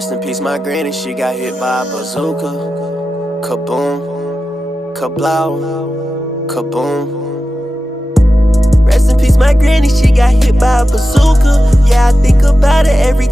Rest in peace, my granny, she got hit by a bazooka. Kaboom, kablow, kaboom. Rest in peace, my granny, she got hit by a bazooka. Yeah, I think about it every